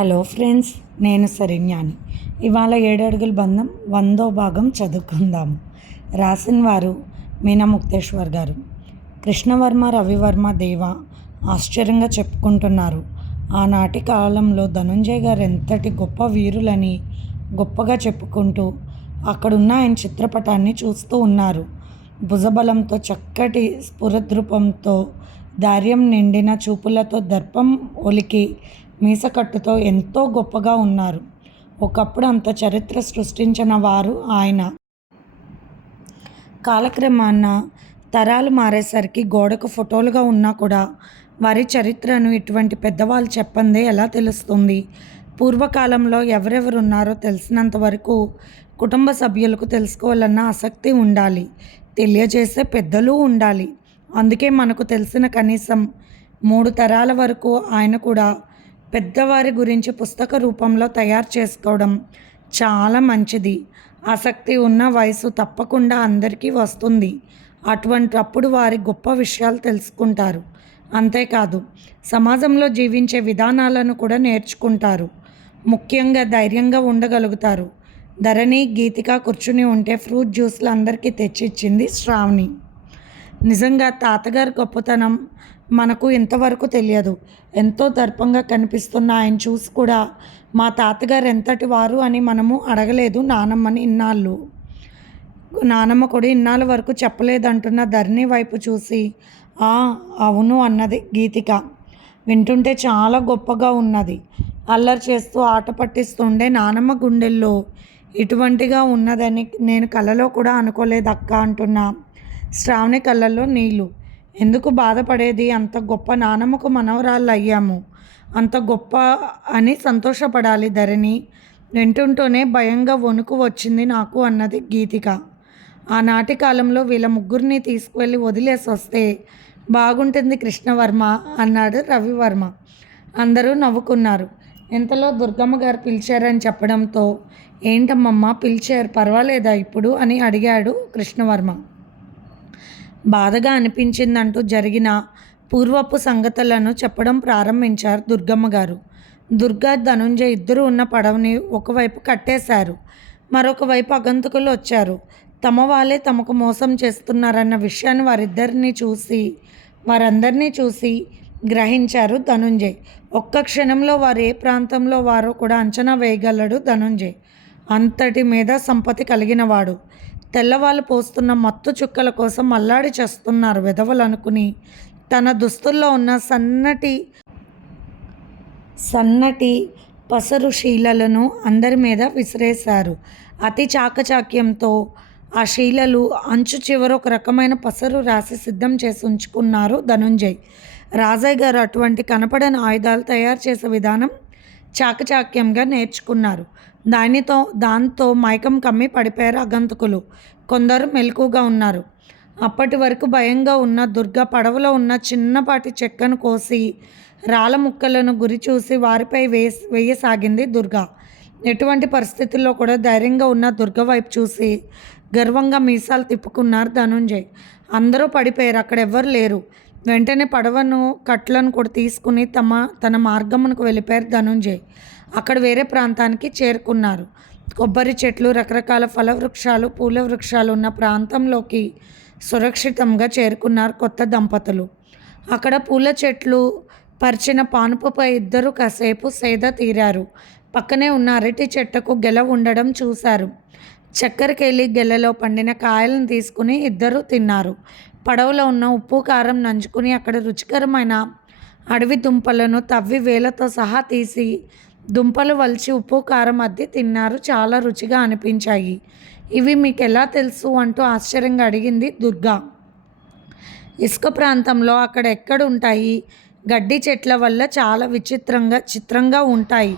Hello friends నేను సరిజ్ఞాని ఇవాళ ఏడడుగుల బంధం వందో భాగం చదువుకుందాము. రాసిన వారు మీనా ముక్తేశ్వర్ గారు. కృష్ణవర్మ రవివర్మ దేవ ఆశ్చర్యంగా చెప్పుకుంటున్నారు. ఆనాటి కాలంలో ధనుంజయ్ గారు ఎంతటి గొప్ప వీరులని గొప్పగా చెప్పుకుంటూ అక్కడున్న ఆయన చిత్రపటాన్ని చూస్తూ ఉన్నారు. భుజబలంతో చక్కటి స్ఫురద్రూపంతో ధైర్యం నిండిన చూపులతో దర్పం ఒలికి మీసకట్టుతో ఎంతో గొప్పగా ఉన్నారు. ఒకప్పుడు అంత చరిత్ర సృష్టించిన వారు ఆయన. కాలక్రమాన తరాలు మారేసరికి గోడకు ఫోటోలుగా ఉన్నా కూడా వారి చరిత్రను ఇటువంటి పెద్దవాళ్ళు చెప్పందే ఎలా తెలుస్తుంది? పూర్వకాలంలో ఎవరెవరు ఉన్నారో తెలిసినంత వరకు కుటుంబ సభ్యులకు తెలుసుకోవాలన్న ఆసక్తి ఉండాలి. తెలియజేసే పెద్దలు ఉండాలి. అందుకే మనకు తెలిసిన కనీసం మూడు తరాల వరకు ఆయన కూడా పెద్దవారి గురించి పుస్తక రూపంలో తయారు చేసుకోవడం చాలా మంచిది. ఆసక్తి ఉన్న వయసు తప్పకుండా అందరికీ వస్తుంది. అటువంటి అప్పుడు వారి గొప్ప విషయాలు తెలుసుకుంటారు. అంతేకాదు సమాజంలో జీవించే విధానాలను కూడా నేర్చుకుంటారు. ముఖ్యంగా ధైర్యంగా ఉండగలుగుతారు. ధరణి గీతిక కూర్చుని ఉంటే ఫ్రూట్ జ్యూస్లు అందరికీ తెచ్చిచ్చింది శ్రావణి. నిజంగా తాతగారి గొప్పతనం మనకు ఇంతవరకు తెలియదు. ఎంతో దర్పంగా కనిపిస్తున్న ఆయన చూసి కూడా మా తాతగారు ఎంతటి వారు అని మనము అడగలేదు నానమ్మని ఇన్నాళ్ళు. నానమ్మ కూడా ఇన్నాళ్ళ వరకు చెప్పలేదంటున్న ధరణి వైపు చూసి "ఆ, అవును అన్నది గీతిక. వింటుంటే చాలా గొప్పగా ఉన్నది. అల్లరి చేస్తూ ఆట పట్టిస్తుండే నానమ్మ గుండెల్లో. ఇటువంటిగా ఉన్నదని నేను కలలో కూడా అనుకోలేదు అక్క అంటున్నా. శ్రావణి కళ్ళల్లో నీళ్ళు ఎందుకు బాధపడేది? అంత గొప్ప నానమ్మకు మనవరాళ్ళు అయ్యాము అంత గొప్ప అని సంతోషపడాలి ధరణి. వింటుంటూనే భయంగా వణుకు వచ్చింది నాకు అన్నది గీతిక. ఆనాటి కాలంలో వీళ్ళ ముగ్గురిని తీసుకువెళ్ళి వదిలేసి వస్తే బాగుంటుంది కృష్ణవర్మ అన్నాడు రవివర్మ. అందరూ నవ్వుకున్నారు. ఇంతలో దుర్గమ్మ గారు పిలిచారని చెప్పడంతో ఏంటమ్మమ్మ పిలిచారు పర్వాలేదా ఇప్పుడు? అని అడిగాడు కృష్ణవర్మ. బాధగా అనిపించిందంటూ జరిగిన పూర్వపు సంగతులను చెప్పడం ప్రారంభించారు దుర్గమ్మ గారు. దుర్గా ధనుంజయ్ ఇద్దరు ఉన్న పడవని ఒకవైపు కట్టేశారు. మరొకవైపు అగంతుకులు అగంతకులు వచ్చారు. తమ వాళ్ళే తమకు మోసం చేస్తున్నారన్న విషయాన్ని వారిద్దరిని చూసి వారందరినీ చూసి గ్రహించారు ధనుంజయ్. ఒక్క క్షణంలో వారు ఏ ప్రాంతంలో వారో కూడా అంచనా వేయగలడు ధనుంజయ్. అంతటి మీద సంపత్తి కలిగినవాడు తెల్లవాళ్ళు పోస్తున్న మత్తు చుక్కల కోసం అల్లాడి చేస్తున్నారు విధవలు అనుకుని. తన దుస్తుల్లో ఉన్న సన్నటి సన్నటి పసరు శీలలను అందరి మీద విసిరేశారు. అతి చాకచాక్యంతో ఆ శీలలు అంచు చివర ఒక రకమైన పసరు రాసి సిద్ధం చేసి ఉంచుకున్నారు ధనుంజయ్. రాజయ్య గారు అటువంటి కనపడని ఆయుధాలు తయారు చేసే విధానం చాకచాక్యంగా నేర్చుకున్నారు. దానితో దాంతో మైకం కమ్మి పడిపోయారు అగంతకులు. కొందరు మెలకుగా ఉన్నారు. అప్పటి వరకు భయంగా ఉన్న దుర్గ పడవలో ఉన్న చిన్నపాటి చెక్కను కోసి రాళ్ళ ముక్కలను గురి చూసి వారిపై వేసి వేయసాగింది దుర్గ. ఎటువంటి పరిస్థితుల్లో కూడా ధైర్యంగా ఉన్న దుర్గ వైపు చూసి గర్వంగా మీసాలు తిప్పుకున్నారు ధనుంజయ్. అందరూ పడిపోయారు. అక్కడ ఎవ్వరు లేరు. వెంటనే పడవను కట్లను కూడా తీసుకుని తమ తన మార్గమునకు వెళ్ళిపోయారు ధనుంజయ్. అక్కడ వేరే ప్రాంతానికి చేరుకున్నారు. కొబ్బరి చెట్లు రకరకాల ఫల వృక్షాలు పూల వృక్షాలు ఉన్న ప్రాంతంలోకి సురక్షితంగా చేరుకున్నారు కొత్త దంపతులు. అక్కడ పూల చెట్లు పరిచిన పానుపుపై ఇద్దరు కాసేపు సేద తీరారు. పక్కనే ఉన్న అరటి చెట్టుకు గెల ఉండడం చూశారు. చక్కెరకెళ్ళి గెలలో పండిన కాయలను తీసుకుని ఇద్దరు తిన్నారు. పడవలో ఉన్న ఉప్పు కారం నంచుకుని అక్కడ రుచికరమైన అడవి దుంపలను తవ్వి వేలతో సహా తీసి దుంపలు వలిచి ఉప్పు కారం అద్ది తిన్నారు. చాలా రుచిగా అనిపించాయి. ఇవి మీకు ఎలా తెలుసు? అంటూ ఆశ్చర్యంగా అడిగింది దుర్గా. ఇసుక ప్రాంతంలో అక్కడ ఎక్కడ ఉంటాయి గడ్డి చెట్ల వల్ల చాలా విచిత్రంగా చిత్రంగా ఉంటాయి.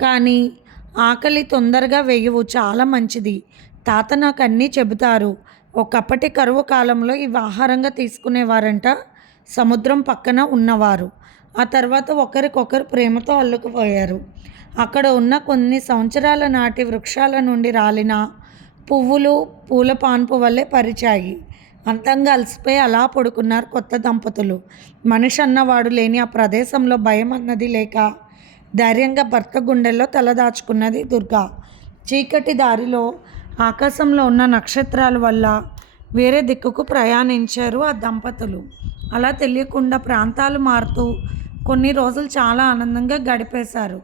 కానీ ఆకలి తొందరగా వేయవు చాలా మంచిది. తాత నాకు అన్నీ చెబుతారు. ఒకప్పటి కరువు కాలంలో ఇవి ఆహారంగా తీసుకునేవారంట. సముద్రం పక్కన ఉన్నవారు. ఆ తర్వాత ఒకరికొకరు ప్రేమతో అల్లుకుపోయారు. అక్కడ ఉన్న కొన్ని సంవత్సరాల నాటి వృక్షాల నుండి రాలిన పువ్వులు పూల పాన్పు వల్లే పరిచాయి. అంతంగా అలసిపోయి అలా పడుకున్నారు కొత్త దంపతులు. మనిషి అన్నవాడు లేని ఆ ప్రదేశంలో భయం అన్నది లేక ధైర్యంగా భర్త గుండెల్లో తలదాచుకున్నది దుర్గా. చీకటి దారిలో ఆకాశంలో ఉన్న నక్షత్రాల వల్ల వేరే దిక్కుకు ప్రయాణించారు ఆ దంపతులు. అలా తెలియకుండా ప్రాంతాలు మారుతూ కొన్ని రోజులు చాలా ఆనందంగా గడిపేశారు.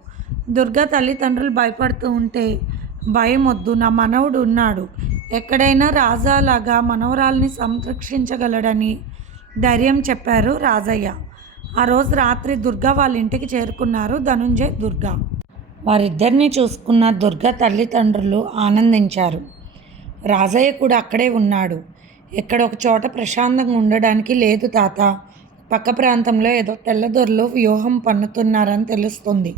దుర్గా తల్లిదండ్రులు భయపడుతూ ఉంటే భయం వద్దు నా మనవడు ఉన్నాడు. ఎక్కడైనా రాజాలాగా మనవరాల్ని సంరక్షించగలడని ధైర్యం చెప్పారు రాజయ్య. ఆ రోజు రాత్రి దుర్గా వాళ్ళ ఇంటికి చేరుకున్నారు ధనుంజయ్ దుర్గా. వారిద్దరిని చూసుకున్న దుర్గా తల్లిదండ్రులు ఆనందించారు. రాజయ్య కూడా అక్కడే ఉన్నాడు. ఇక్కడ ఒక చోట ప్రశాంతంగా ఉండడానికి లేదు తాత. పక్క ప్రాంతంలో ఏదో తెల్లదొరలు వ్యూహం పన్నుతున్నారని తెలుస్తుంది.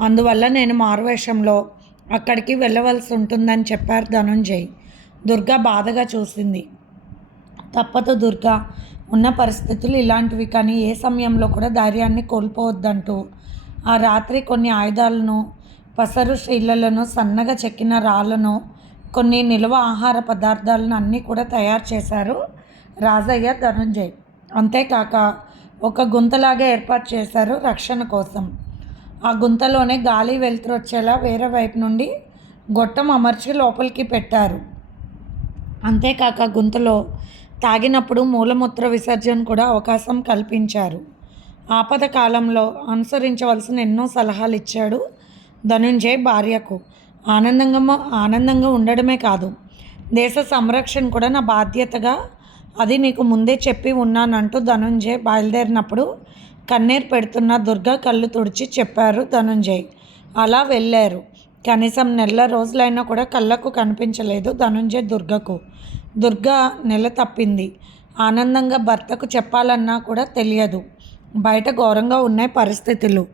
అందువల్ల నేను మారువేషంలో అక్కడికి వెళ్ళవలసి ఉంటుందని చెప్పారు ధనుంజయ్. దుర్గా బాధగా చూసింది. తప్పదు దుర్గా ఉన్న పరిస్థితులు ఇలాంటివి కానీ ఏ సమయంలో కూడా ధైర్యాన్ని కోల్పోవద్దంటూ. ఆ రాత్రి కొన్ని ఆయుధాలను పసరు శీలలను సన్నగా చెక్కిన రాళ్ళను కొన్ని నిల్వ ఆహార పదార్థాలను అన్నీ కూడా తయారు చేశారు రాజయ్య ధనుంజయ్. అంతేకాక ఒక గుంతలాగా ఏర్పాటు చేశారు రక్షణ కోసం. ఆ గుంతలోనే గాలి వెలుతురు వచ్చేలా వేరే వైపు నుండి గొట్టం అమర్చి లోపలికి పెట్టారు. అంతేకాక గుంతలో తాగినప్పుడు మూలమూత్ర విసర్జన కూడా అవకాశం కల్పించారు. ఆపద కాలంలో అనుసరించవలసిన ఎన్నో సలహాలు ఇచ్చాడు ధనుంజయ్ భార్యకు. ఆనందంగా ఆనందంగా ఉండడమే కాదు. దేశ సంరక్షణ కూడా నా బాధ్యతగా అది నీకు ముందే చెప్పి ఉన్నానంటూ ధనుంజయ్ బయలుదేరినప్పుడు కన్నీరు పెడుతున్న దుర్గా కళ్ళు తుడిచి చెప్పారు ధనుంజయ్. అలా వెళ్ళారు. కనీసం నెల రోజులైనా కూడా కళ్ళకు కనిపించలేదు ధనుంజయ్ దుర్గకు. దుర్గా నెల తప్పింది. ఆనందంగా భర్తకు చెప్పాలన్నా కూడా తెలియదు. బయట ఘోరంగా ఉన్నాయి పరిస్థితులు.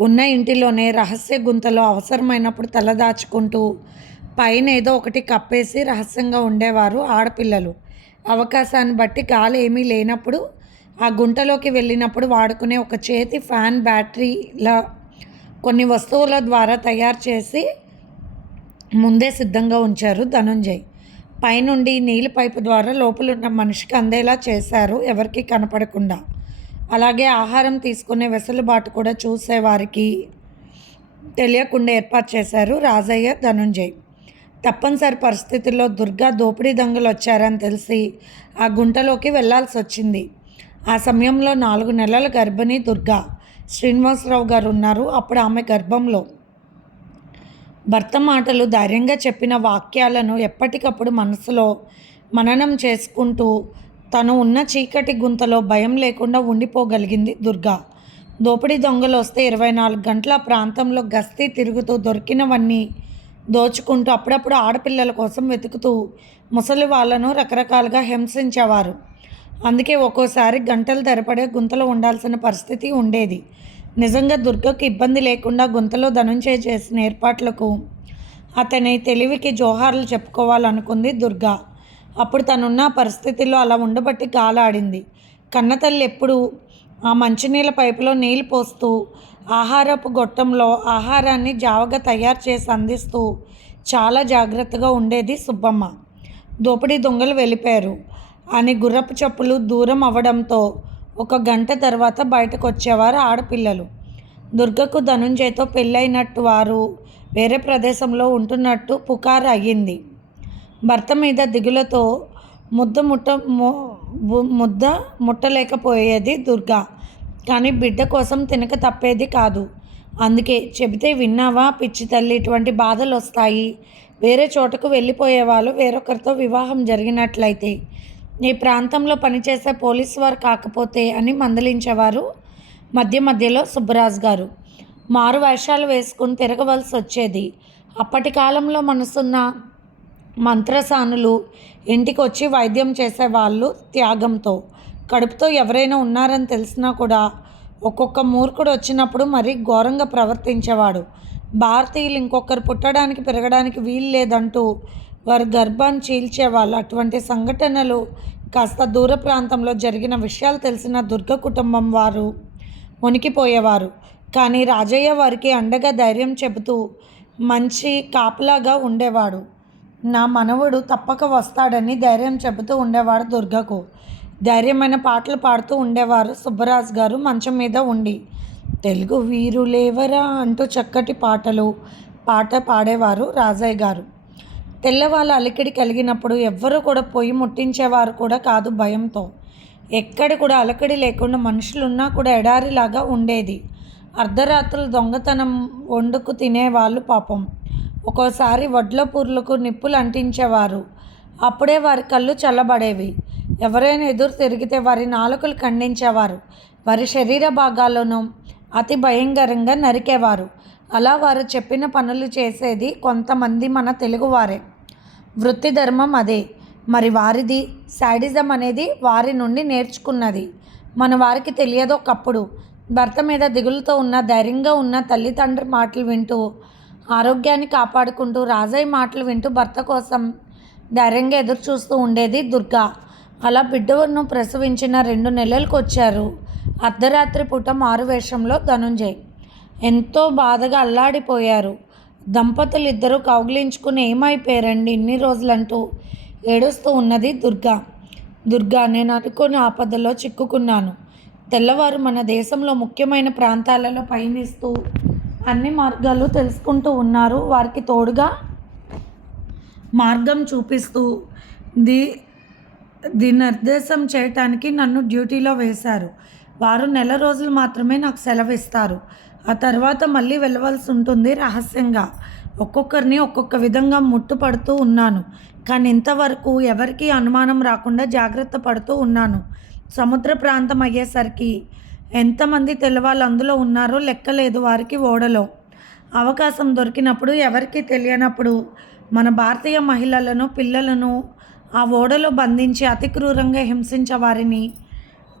ఉన్న ఇంటిలోనే రహస్య గుంతలో అవసరమైనప్పుడు తలదాచుకుంటూ పైన ఏదో ఒకటి కప్పేసి రహస్యంగా ఉండేవారు ఆడపిల్లలు. అవకాశాన్ని బట్టి గాలి ఏమీ లేనప్పుడు ఆ గుంటలోకి వెళ్ళినప్పుడు వాడుకునే ఒక చేతి ఫ్యాన్ బ్యాటరీల కొన్ని వస్తువుల ద్వారా తయారు చేసి ముందే సిద్ధంగా ఉంచారు ధనుంజయ్. పైనుండి నీళ్ళ పైపు ద్వారా లోపలున్న మనిషికి అందేలా చేశారు ఎవరికి కనపడకుండా. అలాగే ఆహారం తీసుకునే వెసులుబాటు కూడా చూసేవారికి తెలియకుండా ఏర్పాటు చేశారు రాజయ్య ధనుంజయ్. తప్పనిసరి పరిస్థితుల్లో దుర్గా దోపిడీ దొంగలు వచ్చారని తెలిసి ఆ గుంటలోకి వెళ్ళాల్సి వచ్చింది. ఆ సమయంలో నాలుగు నెలల గర్భిణి దుర్గా శ్రీనివాసరావు గారు ఉన్నారు. అప్పుడు ఆమె గర్భంలో భర్త మాటలు ధైర్యంగా చెప్పిన వాక్యాలను ఎప్పటికప్పుడు మనసులో మననం చేసుకుంటూ తను ఉన్న చీకటి గుంతలో భయం లేకుండా ఉండిపోగలిగింది దుర్గా. దోపిడీ దొంగలు వస్తే ఇరవై నాలుగు గంటల ప్రాంతంలో గస్తీ తిరుగుతూ దొరికినవన్నీ దోచుకుంటూ అప్పుడప్పుడు ఆడపిల్లల కోసం వెతుకుతూ ముసలి వాళ్ళను రకరకాలుగా హింసించేవారు. అందుకే ఒక్కోసారి గంటలు ధరపడే గుంతలో ఉండాల్సిన పరిస్థితి ఉండేది. నిజంగా దుర్గకు ఇబ్బంది లేకుండా గుంతలో ధనుంచే చేసిన ఏర్పాట్లకు అతని తెలివికి జోహార్లు చెప్పుకోవాలనుకుంది దుర్గా. అప్పుడు తనున్న పరిస్థితిలో అలా ఉండబట్టి గాలాడింది. కన్నతల్లి ఎప్పుడు ఆ మంచినీళ్ళ పైపులో నీళ్ళు పోస్తూ ఆహారపు గొట్టంలో ఆహారాన్ని జావగా తయారు చేసి అందిస్తూ చాలా జాగ్రత్తగా ఉండేది సుబ్బమ్మ. దోపిడీ దొంగలు వెళ్ళిపోయారు. అని గుర్రపు చెప్పులు దూరం అవ్వడంతో ఒక గంట తర్వాత బయటకు వచ్చేవారు ఆడపిల్లలు. దుర్గకు ధనుంజయతో పెళ్ళైనట్టు వారు వేరే ప్రదేశంలో ఉంటున్నట్టు పుకారు అయ్యింది. భర్త మీద దిగులతో ముద్ద ముట్ట ముద్ద ముట్టలేకపోయేది దుర్గా. కానీ బిడ్డ కోసం తినక తప్పేది కాదు. అందుకే చెబితే విన్నావా పిచ్చి తల్లి ఇటువంటి బాధలు వస్తాయి వేరే చోటకు వెళ్ళిపోయేవాళ్ళు వేరొకరితో వివాహం జరిగినట్లయితే. ఈ ప్రాంతంలో పనిచేసే పోలీసు వారు కాకపోతే అని మందలించేవారు మధ్య మధ్యలో సుబ్బరాజు గారు. మారు వేషాలు వేసుకుని తిరగవలసి వచ్చేది అప్పటి కాలంలో మనసున్న మంత్రసానులు ఇంటికి వచ్చి వైద్యం చేసేవాళ్ళు త్యాగంతో. కడుపుతో ఎవరైనా ఉన్నారని తెలిసినా కూడా ఒక్కొక్క మూర్ఖుడు వచ్చినప్పుడు మరీ ఘోరంగా ప్రవర్తించేవాడు. భారతీయులు ఇంకొకరు పుట్టడానికి పెరగడానికి వీలు లేదంటూ వారి గర్భాన్ని చీల్చేవాళ్ళు. అటువంటి సంఘటనలు కాస్త దూర ప్రాంతంలో జరిగిన విషయాలు తెలిసిన దుర్గ కుటుంబం వారు వణికిపోయేవారు కానీ రాజయ్య వారికి అండగా ధైర్యం చెబుతూ మంచి కాపలాగా ఉండేవాడు. నా మనవడు తప్పక వస్తాడని ధైర్యం చెబుతూ ఉండేవాడు దుర్గకు. ధైర్యమైన పాటలు పాడుతూ ఉండేవారు సుబ్బరాజు గారు మంచం మీద ఉండి. తెలుగు వీరులేవరా అంటూ చక్కటి పాటలు పాట పాడేవారు రాజయ్య గారు. తెల్లవాళ్ళ అలికిడి కలిగినప్పుడు ఎవ్వరూ కూడా పోయి ముట్టించేవారు కూడా కాదు భయంతో. ఎక్కడ కూడా అలకడి లేకుండా మనుషులున్నా కూడా ఎడారిలాగా ఉండేది. అర్ధరాత్రులు దొంగతనం వండుకు తినేవాళ్ళు పాపం. ఒక్కోసారి వడ్ల పూర్లకు నిప్పులు అంటించేవారు. అప్పుడే వారి కళ్ళు చల్లబడేవి. ఎవరైనా ఎదురు తిరిగితే వారి నాలుకలు ఖండించేవారు. వారి శరీర భాగాలను అతి భయంకరంగా నరికేవారు. అలా వారు చెప్పిన పనులు చేసేది కొంతమంది మన తెలుగువారే వృత్తి ధర్మం అదే. మరి వారిది శాడిజం అనేది వారి నుండి నేర్చుకున్నది. మన వారికి తెలియదు ఒకప్పుడు. భర్త మీద దిగులుతో ఉన్న ధైర్యంగా ఉన్న తల్లిదండ్రి మాటలు వింటూ ఆరోగ్యాన్ని కాపాడుకుంటూ రాజయ్య మాటలు వింటూ భర్త కోసం ధైర్యంగా ఎదురు చూస్తూ ఉండేది దుర్గా. అలా బిడ్డను ప్రసవించిన రెండు నెలలకు వచ్చారు. అర్ధరాత్రి పూట మారువేషంలో ధనుంజయ్. ఎంతో బాధగా అల్లాడిపోయారు. దంపతులు ఇద్దరూ కౌగిలించుకుని ఏమైపోయారండి ఇన్ని రోజులంటూ? ఏడుస్తూ ఉన్నది దుర్గా. దుర్గా నేను అనుకోని ఆపదలో చిక్కుకున్నాను. తెల్లవారు మన దేశంలో ముఖ్యమైన ప్రాంతాలలో పయనిస్తూ అన్ని మార్గాలు తెలుసుకుంటూ ఉన్నారు. వారికి తోడుగా మార్గం చూపిస్తూ ది నిర్దేశం చేయటానికి నన్ను డ్యూటీలో వేశారు. వారు నెల రోజులు మాత్రమే నాకు సెలవిస్తారు. ఆ తర్వాత మళ్ళీ వెళ్ళవలసి ఉంటుంది రహస్యంగా. ఒక్కొక్కరిని ఒక్కొక్క విధంగా ముట్టుపడుతూ ఉన్నాను. కానీ ఇంతవరకు ఎవరికీ అనుమానం రాకుండా జాగ్రత్త పడుతూ ఉన్నాను. సముద్ర ప్రాంతం అయ్యేసరికి ఎంతమంది తెల్లవాళ్ళు అందులో ఉన్నారో లెక్కలేదు వారికి ఓడలో. అవకాశం దొరికినప్పుడు ఎవరికి తెలియనప్పుడు మన భారతీయ మహిళలను పిల్లలను ఆ ఓడలో బంధించి అతి క్రూరంగా హింసించే వారిని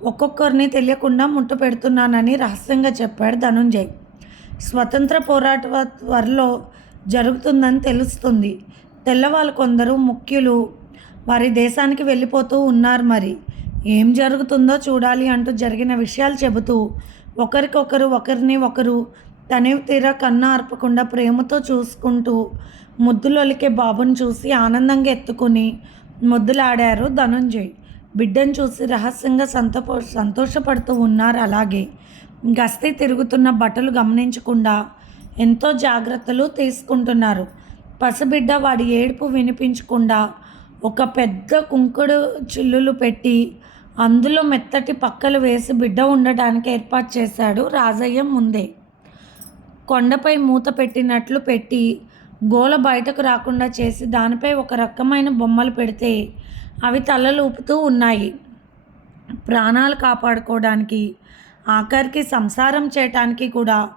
ఒక్కొక్కరిని తెలియకుండా ముట్టు పెడుతున్నానని రహస్యంగా చెప్పాడు ధనుంజయ్. స్వతంత్ర పోరాట త్వరలో జరుగుతుందని తెలుస్తుంది. తెల్లవాళ్ళు కొందరు ముఖ్యులు వారి దేశానికి వెళ్ళిపోతూ ఉన్నారు మరి. ఏం జరుగుతుందో చూడాలి అంటూ జరిగిన విషయాలు చెబుతూ ఒకరికొకరు ఒకరిని ఒకరు తనే తీర కన్ను ఆర్పకుండా ప్రేమతో చూసుకుంటూ ముద్దులొలికే బాబుని చూసి ఆనందంగా ఎత్తుకుని ముద్దులాడారు ధనుంజయ్. బిడ్డను చూసి రహస్యంగా సంతపో సంతోషపడుతూ ఉన్నారు అలాగే. గస్తీ తిరుగుతున్న బట్టలు గమనించకుండా ఎంతో జాగ్రత్తలు తీసుకుంటున్నారు. పసిబిడ్డ వాడి ఏడుపు వినిపించకుండా ఒక పెద్ద కుంకుడు చిల్లులు పెట్టి అందులో మెత్తటి పక్కలు వేసి బిడ్డ ఉండటానికి ఏర్పాటు చేశాడు రాజయ్య ముందే. కొండపై మూత పెట్టినట్లు పెట్టి గోల బయటకు రాకుండా చేసి దానిపై ఒక రకమైన బొమ్మలు పెడితే అవి తలలుపుతూ ఉన్నాయి. ప్రాణాలు కాపాడుకోవడానికి ఆఖరికి సంసారం చేయటానికి కూడా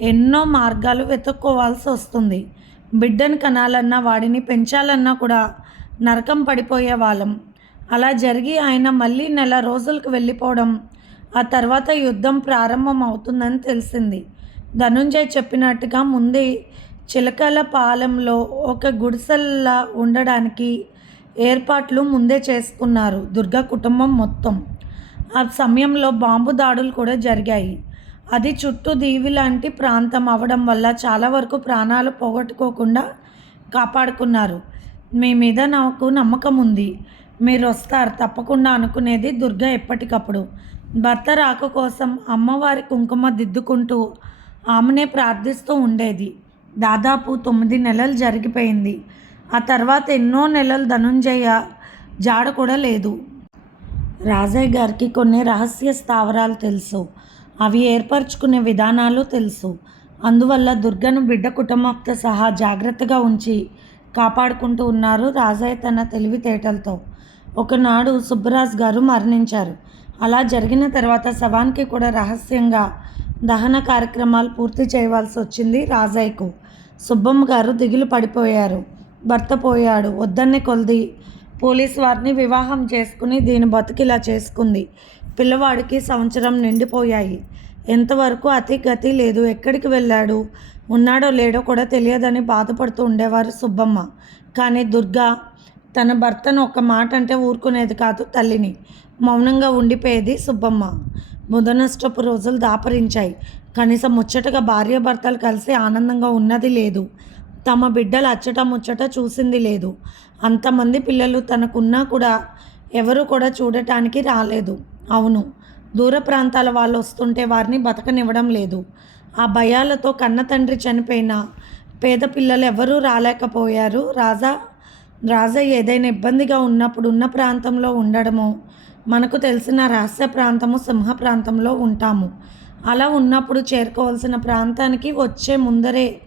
ఎన్నో మార్గాలు వెతుక్కోవాల్సి వస్తుంది. బిడ్డను కనాలన్నా వాడిని పెంచాలన్నా కూడా నరకం పడిపోయే వాళ్ళం. అలా జరిగి ఆయన మళ్ళీ నెల రోజులకు వెళ్ళిపోవడం ఆ తర్వాత యుద్ధం ప్రారంభం అవుతుందని తెలిసింది. ధనుంజయ్ చెప్పినట్టుగా ముందే చిలకల పాలెంలో ఒక గుడిసెల్లా ఉండడానికి ఏర్పాట్లు ముందే చేసుకున్నారు దుర్గా కుటుంబం మొత్తం. ఆ సమయంలో బాంబు దాడులు కూడా జరిగాయి. అది చుట్టూ దీవి లాంటి ప్రాంతం అవడం వల్ల చాలా వరకు ప్రాణాలు పోగొట్టుకోకుండా కాపాడుకున్నారు. మీ మీద నాకు నమ్మకం ఉంది మీరు వస్తారు తప్పకుండా అనుకునేది దుర్గ ఎప్పటికప్పుడు. భర్త రాక కోసం అమ్మవారి కుంకుమ దిద్దుకుంటూ ఆమెనే ప్రార్థిస్తూ ఉండేది. దాదాపు తొమ్మిది నెలలు జరిగిపోయింది. ఆ తర్వాత ఎన్నో నెలలు ధనుంజయ జాడ కూడా లేదు. రాజయ్య గారికి కొన్ని రహస్య స్థావరాలు తెలుసు. అవి ఏర్పరచుకునే విధానాలు తెలుసు. అందువల్ల దుర్గను బిడ్డ కుటుంబంతో సహా జాగ్రత్తగా ఉంచి కాపాడుకుంటూ ఉన్నారు రాజయ్య తన తెలివితేటలతో. ఒకనాడు సుబ్బరాజ్ గారు మరణించారు. అలా జరిగిన తర్వాత శవానికి కూడా రహస్యంగా దహన కార్యక్రమాలు పూర్తి చేయవలసి వచ్చింది రాజయ్యకు సుబ్బమ్మ గారు దిగులు పడిపోయారు. భర్త పోయాడు. వద్దన్నే కొలిది పోలీస్ వారిని వివాహం చేసుకుని దీని బతికిలా చేసుకుంది. పిల్లవాడికి సంవత్సరం నిండిపోయాయి. ఎంతవరకు అతి గతి లేదు. ఎక్కడికి వెళ్ళాడు? ఉన్నాడో లేడో కూడా తెలియదని బాధపడుతూ ఉండేవారు సుబ్బమ్మ. కానీ దుర్గా తన భర్తను ఒక మాట అంటే ఊరుకునేది కాదు తల్లిని. మౌనంగా ఉండిపోయేది సుబ్బమ్మ. బుధనష్టపు రోజులు దాపరించాయి. కనీసం ముచ్చటగా భార్యాభర్తలు కలిసి ఆనందంగా ఉన్నది లేదు. తమ బిడ్డలు అచ్చట ముచ్చట చూసింది లేదు. అంతమంది పిల్లలు తనకున్నా కూడా ఎవరు కూడా చూడటానికి రాలేదు. అవును దూర ప్రాంతాల వాళ్ళు వస్తుంటే వారిని బతకనివ్వడం లేదు. ఆ భయాలతో కన్న తండ్రి చనిపోయిన పేద పిల్లలు ఎవరూ రాలేకపోయారు. రాజా రాజయ్య ఏదైనా ఇబ్బందిగా ఉన్నప్పుడు ఉన్న ప్రాంతంలో ఉండడము మనకు తెలిసిన రహస్య ప్రాంతము సింహ ప్రాంతంలో ఉంటాము. అలా ఉన్నప్పుడు చేరుకోవాల్సిన ప్రాంతానికి వచ్చే ముందరే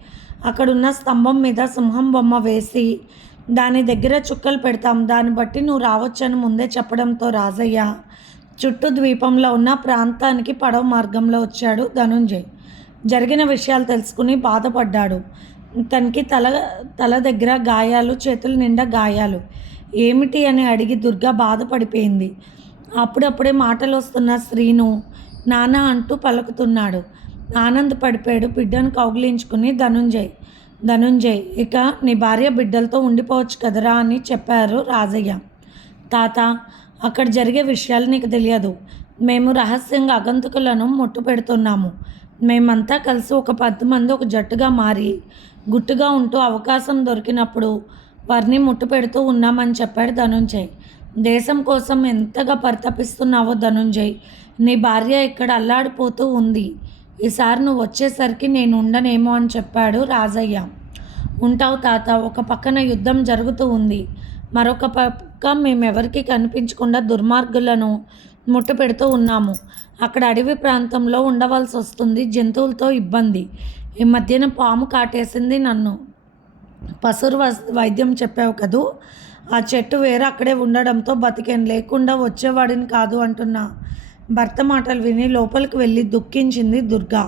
అక్కడున్న స్తంభం మీద సింహం బొమ్మ వేసి దాని దగ్గర చుక్కలు పెడతాం. దాన్ని బట్టి నువ్వు రావచ్చని ముందే చెప్పడంతో రాజయ్య చుట్టూ ద్వీపంలో ఉన్న ప్రాంతానికి పడవ మార్గంలో వచ్చాడు ధనుంజయ్. జరిగిన విషయాలు తెలుసుకుని బాధపడ్డాడు. తనకి తల తల దగ్గర గాయాలు చేతుల నిండా గాయాలు. ఏమిటి అని అడిగి దుర్గా బాధపడిపోయింది. అప్పుడప్పుడే మాటలు వస్తున్న శ్రీను నాన్న అంటూ పలుకుతున్నాడు. ఆనందపడిపోయాడు బిడ్డను కౌగిలించుకుని ధనుంజయ్ ధనుంజయ్ ఇక నీ భార్య బిడ్డలతో ఉండిపోవచ్చు కదరా అని చెప్పారు రాజయ్య. తాత అక్కడ జరిగే విషయాలు నీకు తెలియదు. మేము రహస్యంగా అగంతుకులను ముట్టు పెడుతున్నాము మేమంతా కలిసి ఒక పది మంది ఒక జట్టుగా మారి గుట్టుగా ఉంటూ అవకాశం దొరికినప్పుడు వారిని ముట్టు పెడుతూ ఉన్నామని చెప్పాడు ధనుంజయ్. దేశం కోసం ఎంతగా పరితపిస్తున్నావో ధనుంజయ్ నీ భార్య ఇక్కడ అల్లాడిపోతూ ఉంది. ఈసారి నువ్వు వచ్చేసరికి నేను ఉండనేమో అని చెప్పాడు రాజయ్య. ఉంటావు తాత ఒక పక్కన యుద్ధం జరుగుతూ ఉంది. మరొక పక్క మేమెవరికి కనిపించకుండా దుర్మార్గులను ముట్టు పెడుతూ ఉన్నాము. అక్కడ అడవి ప్రాంతంలో ఉండవలసి వస్తుంది జంతువులతో ఇబ్బంది. ఈ మధ్యన పాము కాటేసింది నన్ను. పసురు వైద్యం చెప్పావు కదూ? ఆ చెట్టు వేరే అక్కడే ఉండడంతో బతికేను లేకుండా వచ్చేవాడిని కాదు అంటున్నా. భర్త మాటలు విని లోపలికి వెళ్ళి దుఃఖించింది దుర్గా.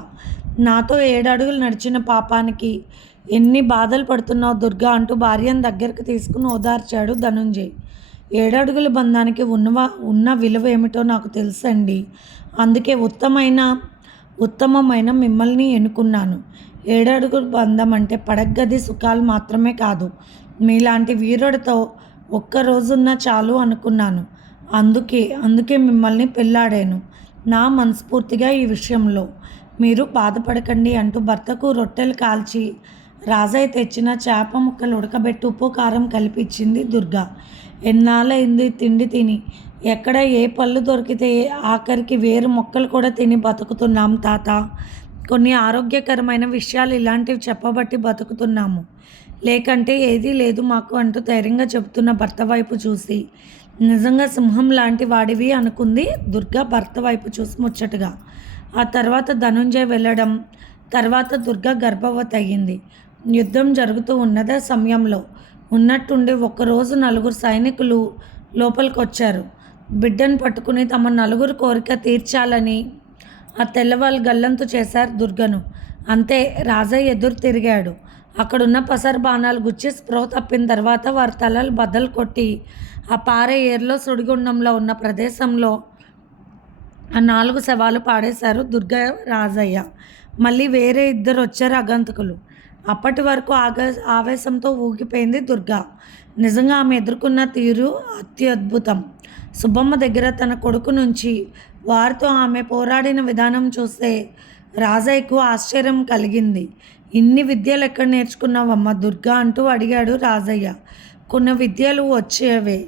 నాతో ఏడడుగులు నడిచిన పాపానికి ఎన్ని బాధలు పడుతున్నావు దుర్గా అంటూ భార్యను దగ్గరకు తీసుకుని ఓదార్చాడు ధనుంజయ్. ఏడడుగుల బంధానికి ఉన్నవా ఉన్న విలువ ఏమిటో నాకు తెలుసండి. అందుకే ఉత్తమైన ఉత్తమమైన మిమ్మల్ని ఎన్నుకున్నాను. ఏడడుగు బంధం అంటే పడగ్గది సుఖాలు మాత్రమే కాదు. మీలాంటి వీరుడితో ఒక్కరోజున్న చాలు అనుకున్నాను. అందుకే అందుకే మిమ్మల్ని పెళ్ళాడాను నా మనస్ఫూర్తిగా ఈ విషయంలో. మీరు బాధపడకండి అంటూ భర్తకు రొట్టెలు కాల్చి రాజయ్య తెచ్చిన చేప ముక్కలు ఉడకబెట్టి ఉప్పు కారం కలిపిచ్చింది దుర్గా. ఎన్నాళ్ళైంది తిండి తిని? ఎక్కడ ఏ పళ్ళు దొరికితే ఆఖరికి వేరు మొక్కలు కూడా తిని బతుకుతున్నాం తాత. కొన్ని ఆరోగ్యకరమైన విషయాలు ఇలాంటివి చెప్పబట్టి బతుకుతున్నాము. లేకంటే ఏదీ లేదు మాకు అంటూ ధైర్యంగా చెబుతున్న భర్త వైపు చూసి నిజంగా సింహం లాంటి వాడివి అనుకుంది దుర్గా భర్త వైపు చూసి ముచ్చటగా. ఆ తర్వాత ధనుంజయ్ వెళ్ళడం తర్వాత దుర్గా గర్భవతి అయ్యింది. యుద్ధం జరుగుతూ ఉన్నదే సమయంలో ఉన్నట్టుండి ఒకరోజు నలుగురు సైనికులు లోపలికి వచ్చారు బిడ్డను పట్టుకుని తమ నలుగురు కోరిక తీర్చాలని ఆ తెల్లవాళ్ళు గల్లంతు చేశారు దుర్గను. అంతే రాజయ్య ఎదురు తిరిగాడు. అక్కడున్న పసరు బాణాలు గుచ్చి స్ప్రో తప్పిన తర్వాత వారి తలలు బద్దలు కొట్టి ఆ పారే ఏరులో సుడిగుండంలో ఉన్న ప్రదేశంలో ఆ నాలుగు శవాలు పాడేశారు దుర్గ రాజయ్య. మళ్ళీ వేరే ఇద్దరు వచ్చారు అగంతకులు. అప్పటి వరకు ఆగ ఆవేశంతో ఊగిపోయింది దుర్గా. నిజంగా ఆమె ఎదుర్కొన్న తీరు అత్యద్భుతం. సుబ్బమ్మ దగ్గర తన కొడుకు నుంచి వారితో ఆమె పోరాడిన విధానం చూస్తే రాజయ్యకు ఆశ్చర్యం కలిగింది. ఇన్ని విద్యలు ఎక్కడ నేర్చుకున్నావమ్మ? దుర్గా అంటూ అడిగాడు రాజయ్య. కొన్ని విద్యలు వచ్చేవే.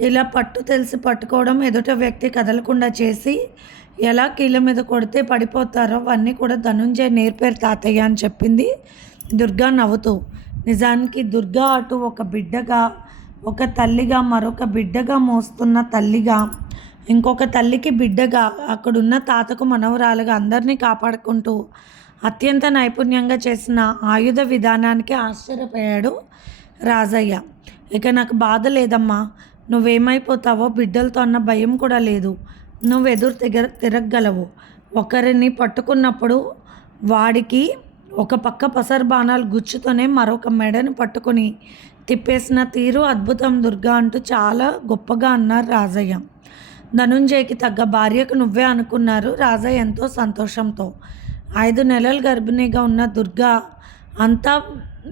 ఇలా పట్టు తెలిసి పట్టుకోవడం ఎదుట వ్యక్తి కదలకుండా చేసి ఎలా కీళ్ళ మీద కొడితే పడిపోతారో అవన్నీ కూడా ధనుంజయ్ నేర్పారు తాతయ్య అని చెప్పింది. దుర్గా నవ్వుతూ నిజానికి దుర్గా అటు ఒక బిడ్డగా ఒక తల్లిగా మరొక బిడ్డగా మోస్తున్న తల్లిగా ఇంకొక తల్లికి బిడ్డగా అక్కడున్న తాతకు మనవరాలుగా అందరినీ కాపాడుకుంటూ అత్యంత నైపుణ్యంగా చేసిన ఆయుధ విధానానికి ఆశ్చర్యపోయాడు రాజయ్య. ఇక నాకు బాధ లేదమ్మా. నువ్వేమైపోతావో బిడ్డలతో అన్న భయం కూడా లేదు. నువ్వు ఎదురు తిగ తిరగగలవు. ఒకరిని పట్టుకున్నప్పుడు వాడికి ఒక పక్క పసరు బాణాలు గుచ్చుతోనే మరొక మెడను పట్టుకొని తిప్పేసిన తీరు అద్భుతం దుర్గా అంటూ చాలా గొప్పగా అన్నారు రాజయ్య. ధనుంజయ్కి తగ్గ భార్యకు నువ్వే అనుకున్నారు రాజయ్య ఎంతో సంతోషంతో. ఐదు నెలలు గర్భిణిగా ఉన్న దుర్గా అంతా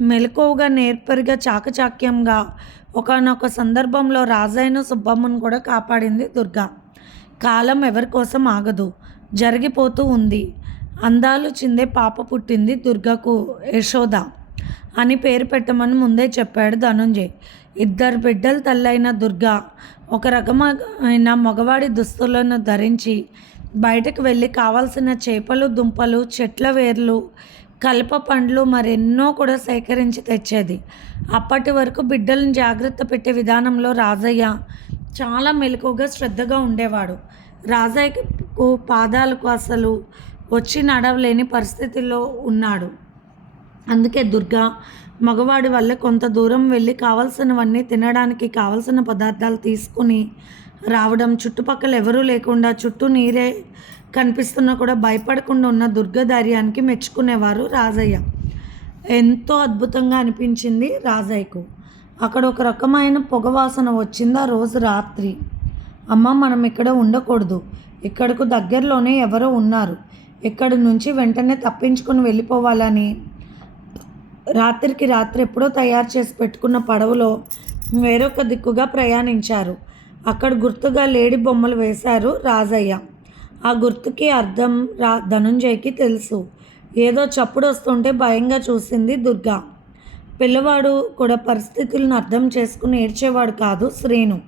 మెలకువగా నేర్పరిగా చాకచాక్యంగా ఒకనొక సందర్భంలో రాజయ్యను సుబ్బమ్మను కూడా కాపాడింది దుర్గా. కాలం ఎవరి కోసం ఆగదు జరిగిపోతూ ఉంది. అందాలు చిందే పాప పుట్టింది దుర్గకు యశోద అని పేరు పెట్టమని ముందే చెప్పాడు ధనుంజయ్. ఇద్దరు బిడ్డల తల్లైన దుర్గా ఒక రకమైన మగవాడి దుస్తులను ధరించి బయటకు వెళ్ళి కావాల్సిన చేపలు దుంపలు చెట్ల వేర్లు కలప పండ్లు మరెన్నో కూడా సేకరించి తెచ్చేది. అప్పటి వరకు బిడ్డలను జాగ్రత్త పెట్టే విధానంలో రాజయ్య చాలా మెలకుగా శ్రద్ధగా ఉండేవాడు. రాజయ్యకు పాదాలకు అసలు వచ్చి నడవలేని పరిస్థితిలో ఉన్నాడు. అందుకే దుర్గా మగవాడి వల్ల కొంత దూరం వెళ్ళి కావలసినవన్నీ తినడానికి కావలసిన పదార్థాలు తీసుకుని రావడం చుట్టుపక్కల ఎవరూ లేకుండా చుట్టూ నీరే కనిపిస్తున్నా కూడా భయపడకుండా ఉన్న దుర్గ ధైర్యానికి మెచ్చుకునేవారు రాజయ్య. ఎంతో అద్భుతంగా అనిపించింది రాజయ్యకు. అక్కడ ఒక రకమైన పొగవాసన వచ్చింది ఆ రోజు రాత్రి. అమ్మ మనం ఇక్కడ ఉండకూడదు. ఇక్కడకు దగ్గరలోనే ఎవరో ఉన్నారు. ఇక్కడి నుంచి వెంటనే తప్పించుకొని వెళ్ళిపోవాలని. రాత్రికి రాత్రి ఎప్పుడో తయారు చేసి పెట్టుకున్న పడవలో వేరొక దిక్కుగా ప్రయాణించారు. అక్కడ గుర్తుగా లేడి బొమ్మలు వేశారు రాజయ్య. ఆ గుర్తుకి అర్థం రా ధనుంజయ్కి తెలుసు. ఏదో చప్పుడు వస్తుంటే భయంగా చూసింది దుర్గా. పిల్లవాడు కూడా పరిస్థితులను అర్థం చేసుకుని ఏడ్చేవాడు కాదు శ్రీను.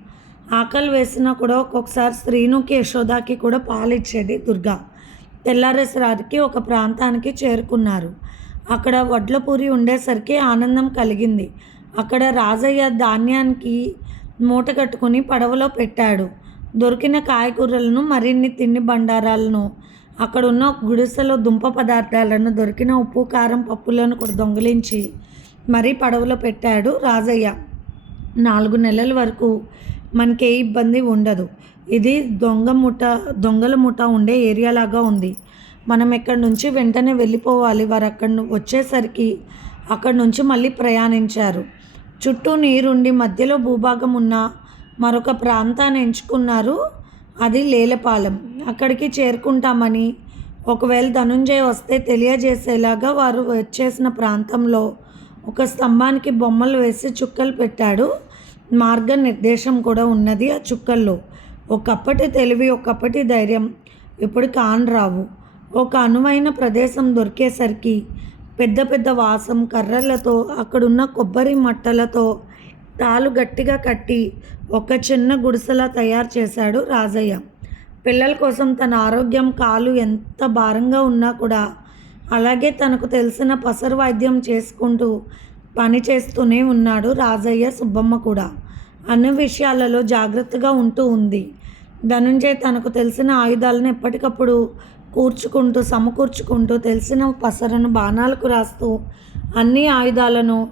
ఆకలి వేసినా కూడా ఒక్కొక్కసారి శ్రీనుకి యశోదాకి కూడా పాలిచ్చేది దుర్గా. తెల్లారేసరికి ఒక ప్రాంతానికి చేరుకున్నారు. అక్కడ వడ్లపూరి ఉండేసరికి ఆనందం కలిగింది. అక్కడ రాజయ్య ధాన్యానికి మూట కట్టుకుని పడవలో పెట్టాడు. దొరికిన కాయగూరలను మరిన్ని తిండి బండారాలను అక్కడున్న గుడిసెలో దుంప పదార్థాలను దొరికిన ఉప్పు కారం పప్పులను కూడా దొంగిలించి మరీ పడవలో పెట్టాడు రాజయ్య. నాలుగు నెలల వరకు మనకి ఏ ఇబ్బంది ఉండదు. ఇది దొంగ ముఠ దొంగల ముఠ ఉండే ఏరియా లాగా ఉంది. మనం ఇక్కడి నుంచి వెంటనే వెళ్ళిపోవాలి. వారు అక్కడ వచ్చేసరికి అక్కడి నుంచి మళ్ళీ ప్రయాణించారు. చుట్టూ నీరుండి మధ్యలో భూభాగం ఉన్న మరొక ప్రాంతాన్ని ఎంచుకున్నారు. అది లేలపాలెం. అక్కడికి చేరుకుంటామని ఒకవేళ ధనుంజయ్ వస్తే తెలియజేసేలాగా వారు వచ్చేసిన ప్రాంతంలో ఒక స్తంభానికి బొమ్మలు వేసి చుక్కలు పెట్టాడు. మార్గ నిర్దేశం కూడా ఉన్నది ఆ చుక్కల్లో. ఒకప్పటి తెలివి ఒకప్పటి ధైర్యం ఇప్పుడు కానరావు ఒక అనువైన ప్రదేశం దొరికేసరికి పెద్ద పెద్ద వాసం కర్రలతో అక్కడున్న కొబ్బరి మట్టలతో తాలు గట్టిగా కట్టి ఒక చిన్న గుడిసెలా తయారు చేశాడు రాజయ్య. పిల్లల కోసం తన ఆరోగ్యం కాలు ఎంత భారంగా ఉన్నా కూడా అలాగే తనకు తెలిసిన పసరు వైద్యం చేసుకుంటూ పని చేస్తూనే ఉన్నాడు రాజయ్య సుబ్బమ్మ కూడా. అన్ని విషయాలలో జాగ్రత్తగా ఉంటూ ఉంది. ధనుంజయ్ తనకు తెలిసిన ఆయుధాలను ఎప్పటికప్పుడు కూర్చుకుంటూ సమకూర్చుకుంటూ తెలిసిన పసరను బాణాలకు రాస్తూ అన్ని ఆయుధాలను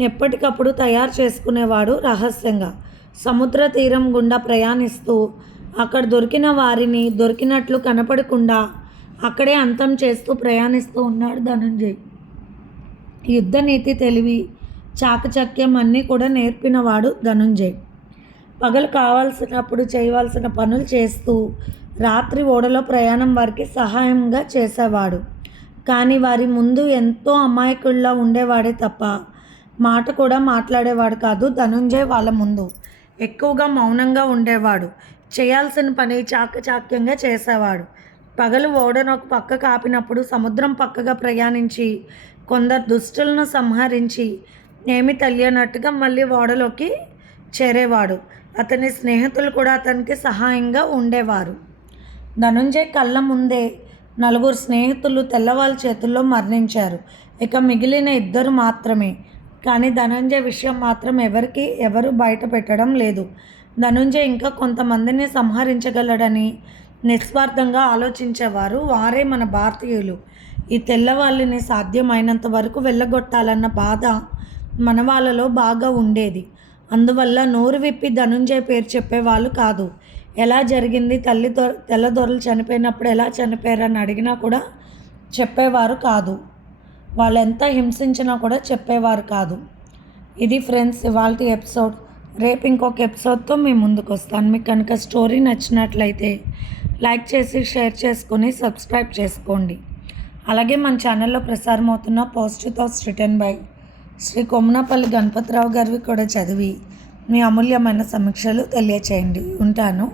ఎప్పటికప్పుడు తయారు చేసుకునేవాడు రహస్యంగా. సముద్ర తీరం గుండా ప్రయాణిస్తూ అక్కడ దొరికిన వారిని దొరికినట్లు కనపడకుండా అక్కడే అంతం చేస్తూ ప్రయాణిస్తూ ఉన్నాడు ధనుంజయ్. యుద్ధ నీతి తెలివి చాకచక్యం అన్నీ కూడా నేర్పినవాడు ధనుంజయ్. పగలు కావాల్సినప్పుడు చేయవలసిన పనులు చేస్తూ రాత్రి ఓడలో ప్రయాణం వారికి సహాయంగా చేసేవాడు. కానీ వారి ముందు ఎంతో అమాయకుల్లా ఉండేవాడే తప్ప మాట కూడా మాట్లాడేవాడు కాదు ధనుంజయ్ వాళ్ళ ముందు. ఎక్కువగా మౌనంగా ఉండేవాడు. చేయాల్సిన పని చాకచాక్యంగా చేసేవాడు. పగలు ఓడను ఒక పక్క కాపినప్పుడు సముద్రం పక్కగా ప్రయాణించి కొందరు దుష్టులను సంహరించి ఏమి తెలియనట్టుగా మళ్ళీ ఓడలోకి చేరేవాడు. అతని స్నేహితులు కూడా అతనికి సహాయంగా ఉండేవారు. ధనుంజయ్ కళ్ళ ముందే నలుగురు స్నేహితులు తెల్లవాళ్ళ చేతుల్లో మరణించారు. ఇక మిగిలిన ఇద్దరు మాత్రమే. కానీ ధనంజయ్ విషయం మాత్రం ఎవరికి ఎవరు బయట పెట్టడం లేదు. ధనుంజయ్ ఇంకా కొంతమందిని సంహరించగలడని నిస్వార్థంగా ఆలోచించేవారు వారే మన భారతీయులు. ఈ తెల్లవాళ్ళని సాధ్యమైనంత వరకు వెళ్ళగొట్టాలన్న బాధ మన వాళ్ళలో బాగా ఉండేది. అందువల్ల నోరు విప్పి ధనుంజయ పేరు చెప్పేవాళ్ళు కాదు. ఎలా జరిగింది? తల్లి దొర తెల్లదొరలు చనిపోయినప్పుడు ఎలా చనిపోయారని అడిగినా కూడా చెప్పేవారు కాదు. వాళ్ళు ఎంత హింసించినా కూడా చెప్పేవారు కాదు. ఇది ఫ్రెండ్స్ ఇవాళ ఎపిసోడ్. రేపు ఇంకొక ఎపిసోడ్తో మీ ముందుకు వస్తాను మీకు కనుక స్టోరీ నచ్చినట్లయితే లైక్ చేసి షేర్ చేసుకొని సబ్స్క్రైబ్ చేసుకోండి. అలాగే మన ఛానల్లో ప్రసారం అవుతున్న positive thoughts written by Shri Kommanapalli Ganapathirao గారివి కూడా చదివి మీ అమూల్యమైన సమీక్షలు తెలియచేయండి. ఉంటాను.